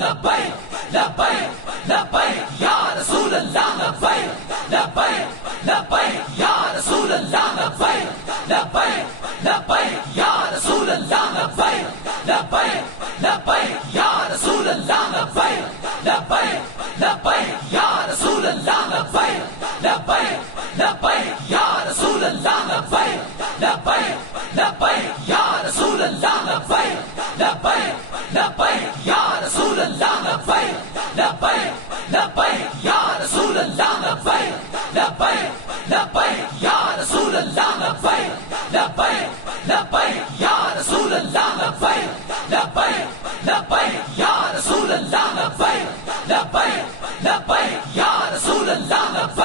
लब्बैक लब्बैक लब्बैक या रसूल अल्लाह लब्बैक लब्बैक लब्बैक या रसूल अल्लाह लब्बैक लब्बैक लब्बैक या रसूल अल्लाह लब्बैक लब्बैक लब्बैक या रसूल अल्लाह लब्बैक लब्बैक लब्बैक या रसूल अल्लाह लब्बैक लब्बैक लब्बैक या रसूल अल्लाह लब्बैक लब्बैक लब्बैक या रसूल अल्लाह लब्बैक लब्बैक लब्बैक या रसूल अल्लाह लब्बैक लब्बैक लब्बैक या रसूल अल्लाह लब्बैक लब्बैक लब्बैक या रसूल अल्लाह लब्बैक लब्बैक लब्बैक या रसूल अल्लाह लब्बैक लब्बैक लब्बैक या रसूल अल्लाह लब्बैक लब्बैक लब्बैक या रसूल अल्लाह लब्बैक